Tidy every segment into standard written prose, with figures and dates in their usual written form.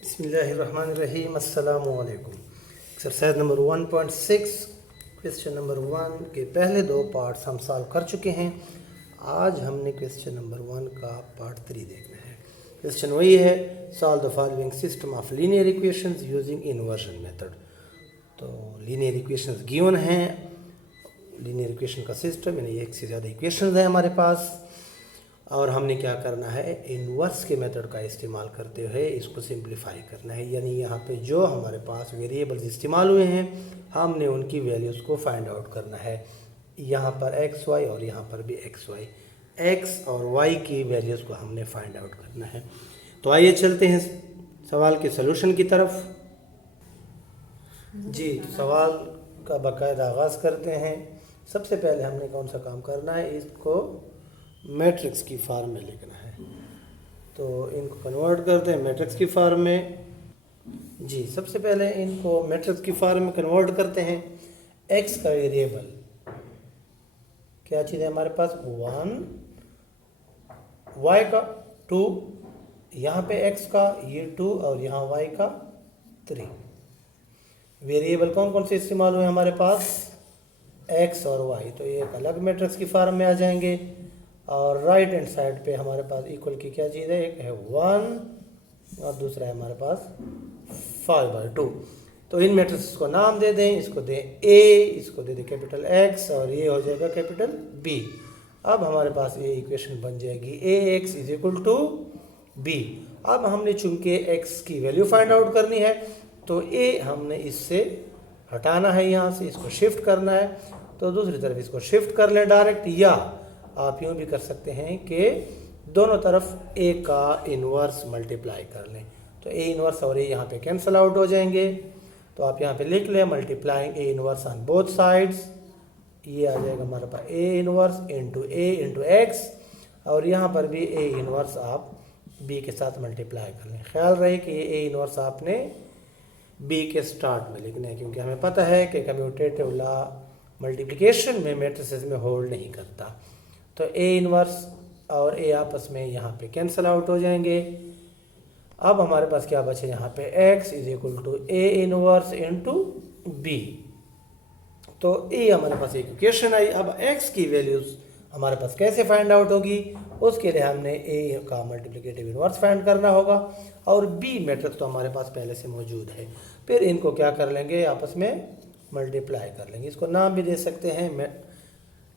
बिस्मिल्लाहिर्रहमानिर्रहीम अस्सलामु अलैकुम। एक्सरसाइज नंबर 1.6 क्वेश्चन नंबर 1 के पहले दो पार्ट्स हम सॉल्व कर चुके हैं। आज हमने क्वेश्चन नंबर 1 का पार्ट 3 देखना है। क्वेश्चन वही है, solve the following system of linear equations using inversion method. तो लीनियर इक्वेशंस गिवन हैं, लीनियर इक्वेशन का सिस्टम यानी एक से ज़्यादा इक्वेशंस हैं हमारे पास, और हमने क्या करना है, इन्वर्स के मेथड का इस्तेमाल करते हुए इसको सिंप्लीफाई करना है। यानी यहाँ पे जो हमारे पास वेरिएबल्स इस्तेमाल हुए हैं हमने उनकी वैल्यूज़ को फाइंड आउट करना है। यहाँ पर एक्स वाई और यहाँ पर भी एक्स वाई, एक्स और वाई की वैल्यूज़ को हमने फाइंड आउट करना है। तो आइए चलते हैं सवाल के सलूशन की तरफ। जी, सवाल का बाकायदा आगाज़ करते हैं। सबसे पहले हमने कौन सा काम करना है, इसको मैट्रिक्स की फॉर्म में लिखना है। तो इनको कन्वर्ट करते हैं मैट्रिक्स की फॉर्म में। जी, सबसे पहले इनको मैट्रिक्स की फॉर्म में कन्वर्ट करते हैं। एक्स का वेरिएबल क्या चीज़ है हमारे पास, 1, वाई का 2, यहाँ पे एक्स का ये 2 और यहाँ वाई का 3। वेरिएबल कौन कौन से इस्तेमाल हुए हमारे पास, एक्स और वाई, तो ये एक अलग मैट्रिक्स की फॉर्म में आ जाएंगे। और राइट हैंड साइड पे हमारे पास इक्वल की क्या चीज़ है, एक है 1 और दूसरा है हमारे पास 5/2। तो इन मैट्रिक्स को नाम दे दें, इसको दें ए, इसको दे दें कैपिटल एक्स और ये हो जाएगा कैपिटल बी। अब हमारे पास ये इक्वेशन बन जाएगी a x is equal to b. अब हमने चूंकि एक्स की वैल्यू फाइंड आउट करनी है तो ए हमने इससे हटाना है, यहाँ से इसको शिफ्ट करना है, तो दूसरी तरफ इसको शिफ्ट कर लें डायरेक्ट, या आप यूँ भी कर सकते हैं कि दोनों तरफ ए का इन्वर्स मल्टीप्लाई कर लें। तो ए इन्वर्स और ए यहाँ पे कैंसिल आउट हो जाएंगे। तो आप यहाँ पे लिख लें multiplying A inverse on both sides, ये आ जाएगा हमारे पास A inverse into A into x, और यहाँ पर भी ए इन्वर्स आप बी के साथ मल्टीप्लाई कर लें। ख्याल रहे कि ये ए इन्वर्स आपने बी के स्टार्ट में लिखना है, क्योंकि हमें पता है कि कम्यूटेटिव लॉ मल्टीप्लिकेशन में मैट्रिसेस में होल्ड नहीं करता। तो ए इन्वर्स और ए आपस में यहाँ पे कैंसिल आउट हो जाएंगे। अब हमारे पास क्या बचे, यहाँ पे x is equal to a inverse into b. तो ए हमारे पास एक इक्वेशन आई। अब x की वैल्यूज हमारे पास कैसे फाइंड आउट होगी, उसके लिए हमने a का मल्टीप्लिकेटिव इनवर्स फाइंड करना होगा, और b मैट्रिक्स तो हमारे पास पहले से मौजूद है। फिर इनको क्या कर लेंगे, आपस में मल्टीप्लाई कर लेंगे। इसको नाम भी दे सकते हैं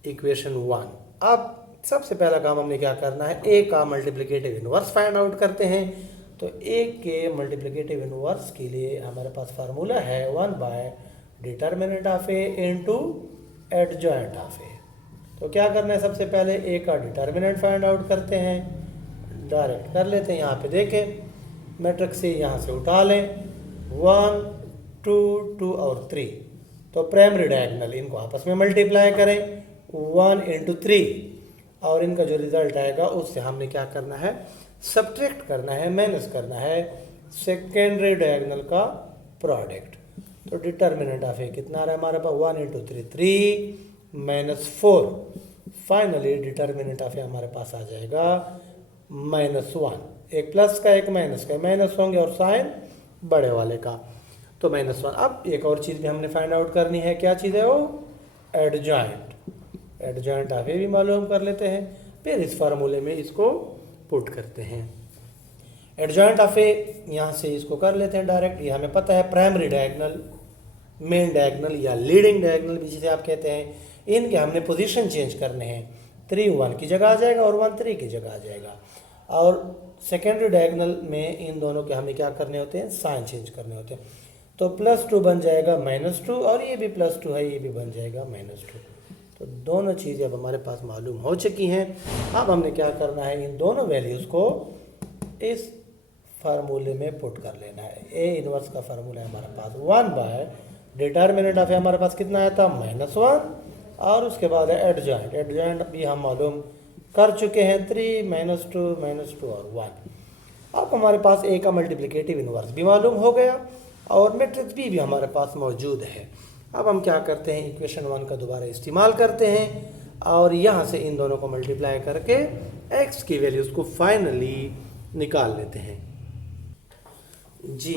इक्वेशन 1। अब सबसे पहला काम हमने क्या करना है, ए का मल्टीप्लिकेटिव इनवर्स फाइंड आउट करते हैं। तो ए के मल्टीप्लिकेटिव इनवर्स के लिए हमारे पास फार्मूला है one by determinant of a into adjoint of a. तो क्या करना है, सबसे पहले ए का डिटर्मिनेंट फाइंड आउट करते हैं, डायरेक्ट कर लेते हैं। यहाँ पे देखें मैट्रिक्स से यहाँ से उठा लें 1, 2, 2 और 3। तो प्राइमरी डायगोनल इनको आपस में मल्टीप्लाई करें 1 इंटू 3, और इनका जो रिजल्ट आएगा उससे हमने क्या करना है, सब्ट्रैक्ट करना है, माइनस करना है सेकेंडरी डायगोनल का प्रोडक्ट। तो डिटर्मिनेंट ऑफ ए कितना आ रहा है हमारे पास, 1 into 3 3 minus 4। Finally determinant of a हमारे पास आ जाएगा -1। एक प्लस का एक माइनस का, माइनस होंगे और साइन बड़े वाले का, तो -1। अब एक और चीज़ भी हमने फाइंड आउट करनी है, क्या चीज़ है वो, एडजॉइंट। एडजॉइंट ऑफ ए भी मालूम कर लेते हैं, फिर इस फार्मूले में इसको पुट करते हैं। एडजॉइंट ऑफ ए यहाँ से इसको कर लेते हैं डायरेक्ट। ये हमें पता है प्राइमरी डायगोनल, मेन डायगोनल या लीडिंग डायगोनल भी जिसे आप कहते हैं, इनके हमने पोजीशन चेंज करने हैं। 3 1 की जगह आ जाएगा और 1 3 की जगह आ जाएगा। और सेकेंडरी डायगोनल में इन दोनों के हमें क्या करने होते हैं, साइन चेंज करने होते हैं। तो +2 बन जाएगा -2, और ये भी +2 है, ये भी बन जाएगा -2। तो दोनों चीज़ें अब हमारे पास मालूम हो चुकी हैं। अब हमने क्या करना है, इन दोनों वैल्यूज़ को इस फार्मूले में पुट कर लेना है। ए इनवर्स का फार्मूला है हमारे पास 1/डिटर्मिनेंट ऑफ ए, हमारे पास कितना आया था, -1, और उसके बाद है एडजॉइंट। एडजॉइंट भी हम मालूम कर चुके हैं, 3 -2 और 1। अब हमारे पास ए का मल्टीप्लिकेटिव इनवर्स भी मालूम हो गया, और मैट्रिक्स भी हमारे पास मौजूद है। अब हम क्या करते हैं, इक्वेशन 1 का दोबारा इस्तेमाल करते हैं, और यहाँ से इन दोनों को मल्टीप्लाई करके एक्स की वैल्यूज़ को फाइनली निकाल लेते हैं। जी।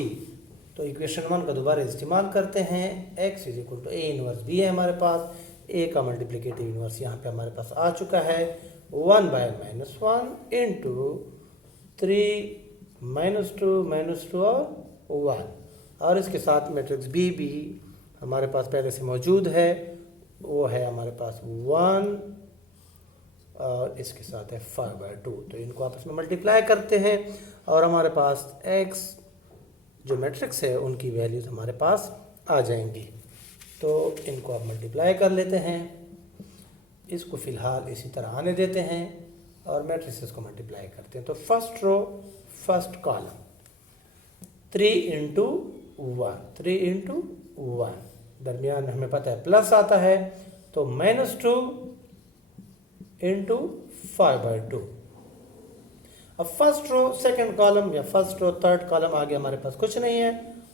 तो इक्वेशन 1 का दोबारा इस्तेमाल करते हैं। x is equal to a inverse b है हमारे पास, a का मल्टीप्लिकेटिव इनवर्स यहाँ पे हमारे पास आ चुका है 1/-1 इंटू 3 -2 और 1, और इसके साथ मैट्रिक्स बी भी हमारे पास पहले से मौजूद है, वो है हमारे पास 1 और इसके साथ है 5/2। तो इनको आपस में मल्टीप्लाई करते हैं और हमारे पास x जो मैट्रिक्स है उनकी वैल्यूज हमारे पास आ जाएंगी। तो इनको आप मल्टीप्लाई कर लेते हैं, इसको फिलहाल इसी तरह आने देते हैं और मैट्रिक्स को मल्टीप्लाई करते हैं। तो फर्स्ट रो फर्स्ट कॉलम 3 × 1, 3 × 1, दरमियान में हमें पता है प्लस आता है, तो -2 × 5/2। अब फर्स्ट रो सेकंड कॉलम या फर्स्ट रो थर्ड कॉलम आगे हमारे पास कुछ नहीं है,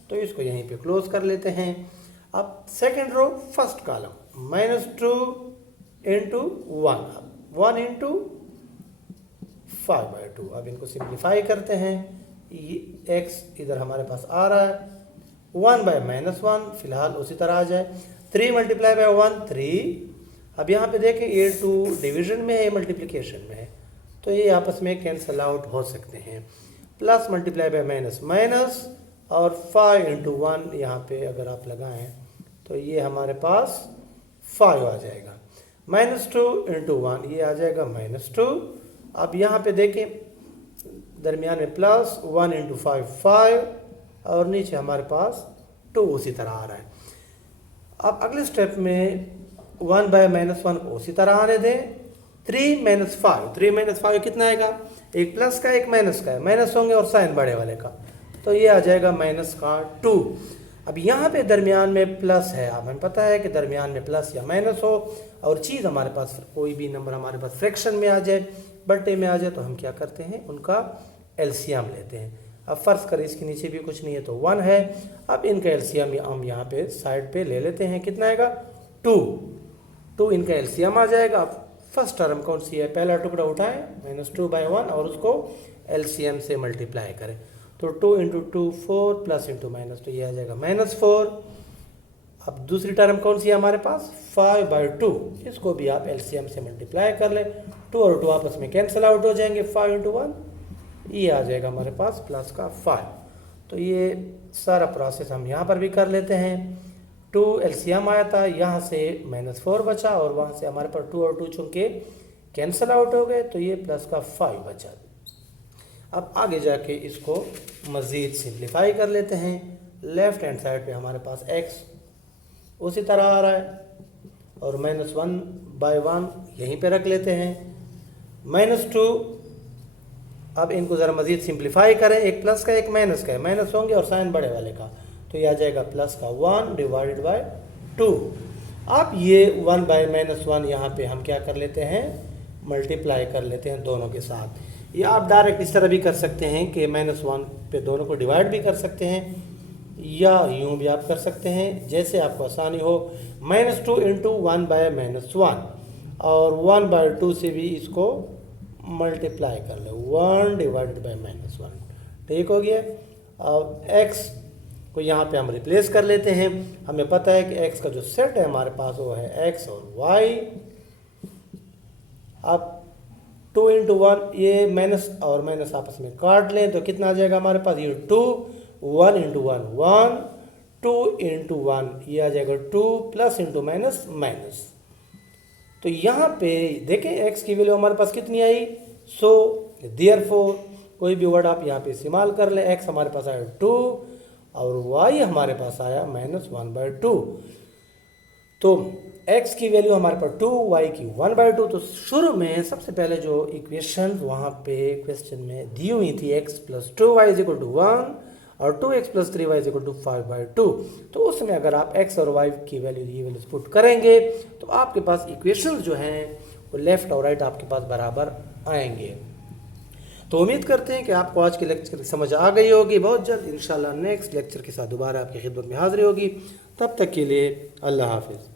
तो इसको यहीं पे क्लोज कर लेते हैं। अब सेकंड रो फर्स्ट कॉलम -2 × 1, 1 × 5/2। अब इनको सिंप्लीफाई करते हैं, ये x इधर हमारे पास आ रहा है 1/-1, फिलहाल उसी तरह आ जाए, 3 × 1 3। अब यहाँ पे देखें ये 2 डिवीजन में है, मल्टीप्लिकेशन में है, तो ये आपस में कैंसल आउट हो सकते हैं। प्लस ×- और 5 × 1 यहाँ पे अगर आप लगाएं तो ये हमारे पास 5 आ जाएगा, -2 × 1 ये आ जाएगा -2। अब यहाँ पे देखें दरमियान में प्लस 1 × 5 5 और नीचे हमारे पास 2 उसी तरह आ रहा है। अब अगले स्टेप में 1/-1 उसी तरह आने दें, 3 - 5, 3 - 5 कितना आएगा, एक प्लस का एक माइनस का है, माइनस होंगे और साइन बड़े वाले का, तो ये आ जाएगा -2। अब यहाँ पे दरमियान में प्लस है, अब हमें पता है कि दरमियान में प्लस या माइनस हो और चीज़ हमारे पास कोई भी नंबर हमारे पास फ्रैक्शन में आ जाए, बट्टे में आ जाए, तो हम क्या करते हैं उनका एलसीएम लेते हैं। अब फर्ज करें इसके नीचे भी कुछ नहीं है तो 1 है, अब इनका एलसीएम हम यहाँ पे साइड पे ले लेते हैं, कितना आएगा 2 इनका एलसीएम आ जाएगा। अब फर्स्ट टर्म कौन सी है, पहला टुकड़ा उठाएं -2/1 और उसको एलसीएम से मल्टीप्लाई करें, तो 2 × 2 4 प्लस × माइनस, तो ये आ जाएगा -4। अब दूसरी टर्म कौन सी है हमारे पास 5/2, इसको भी आप एलसीएम से मल्टीप्लाई कर लें, 2 और 2 आपस में कैंसिल आउट हो जाएंगे, 5 × 1 ये आ जाएगा हमारे पास प्लस का 5। तो ये सारा प्रोसेस हम यहाँ पर भी कर लेते हैं। 2 एलसीएम आया था, यहाँ से -4 बचा और वहाँ से हमारे पास 2 और 2 चूँकि कैंसिल आउट हो गए, तो ये प्लस का 5 बचा। अब आगे जाके इसको मज़ीद सिंप्लीफाई कर लेते हैं। लेफ़्ट हैंड साइड पे हमारे पास x उसी तरह आ रहा है और -1/1 यहीं पे रख लेते हैं, -2। अब इनको ज़रा मज़ीद सिंप्लीफाई करें, एक प्लस का एक माइनस का है, माइनस होंगे और साइन बड़े वाले का, तो ये आ जाएगा प्लस का 1/2। अब ये 1/-1 यहाँ पे हम क्या कर लेते हैं, मल्टीप्लाई कर लेते हैं दोनों के साथ। या आप डायरेक्ट इस तरह भी कर सकते हैं कि -1 पे दोनों को डिवाइड भी कर सकते हैं, या यूँ भी आप कर सकते हैं, जैसे आपको आसानी हो। -2 × 1/-1 और 1/2 से भी इसको मल्टीप्लाई कर लो, 1/-1, ठीक हो गया। अब x को यहाँ पे हम रिप्लेस कर लेते हैं, हमें पता है कि x का जो सेट है हमारे पास वो है x और y। अब 2 × 1 ये माइनस और माइनस आपस में काट लें तो कितना आ जाएगा हमारे पास, ये 2, 1 × 1 1, 2 × 1 ये आ जाएगा 2 प्लस × माइनस। तो यहाँ पे देखें x की वैल्यू हमारे पास कितनी आई, सो देयरफॉर कोई भी वर्ड आप यहाँ पे इस्तेमाल कर लें, x हमारे पास आया 2 और y हमारे पास आया -1/2। तो x की वैल्यू हमारे पास 2, y की 1/2। तो शुरू में सबसे पहले जो इक्वेशन वहाँ पे क्वेश्चन में दी हुई थी x + 2y = 1 और 2x + 3y = 5/2, तो उसमें अगर आप x और y की वैल्यू ये वैल्यूज पुट करेंगे तो आपके पास इक्वेशंस जो हैं वो लेफ़्ट और राइट आपके पास बराबर आएंगे। तो उम्मीद करते हैं कि आपको आज के लेक्चर की समझ आ गई होगी। बहुत जल्द इंशाल्लाह नेक्स्ट लेक्चर के साथ दोबारा आपकी खिदमत में हाजिर होगी। तब तक के लिए अल्लाह हाफिज़।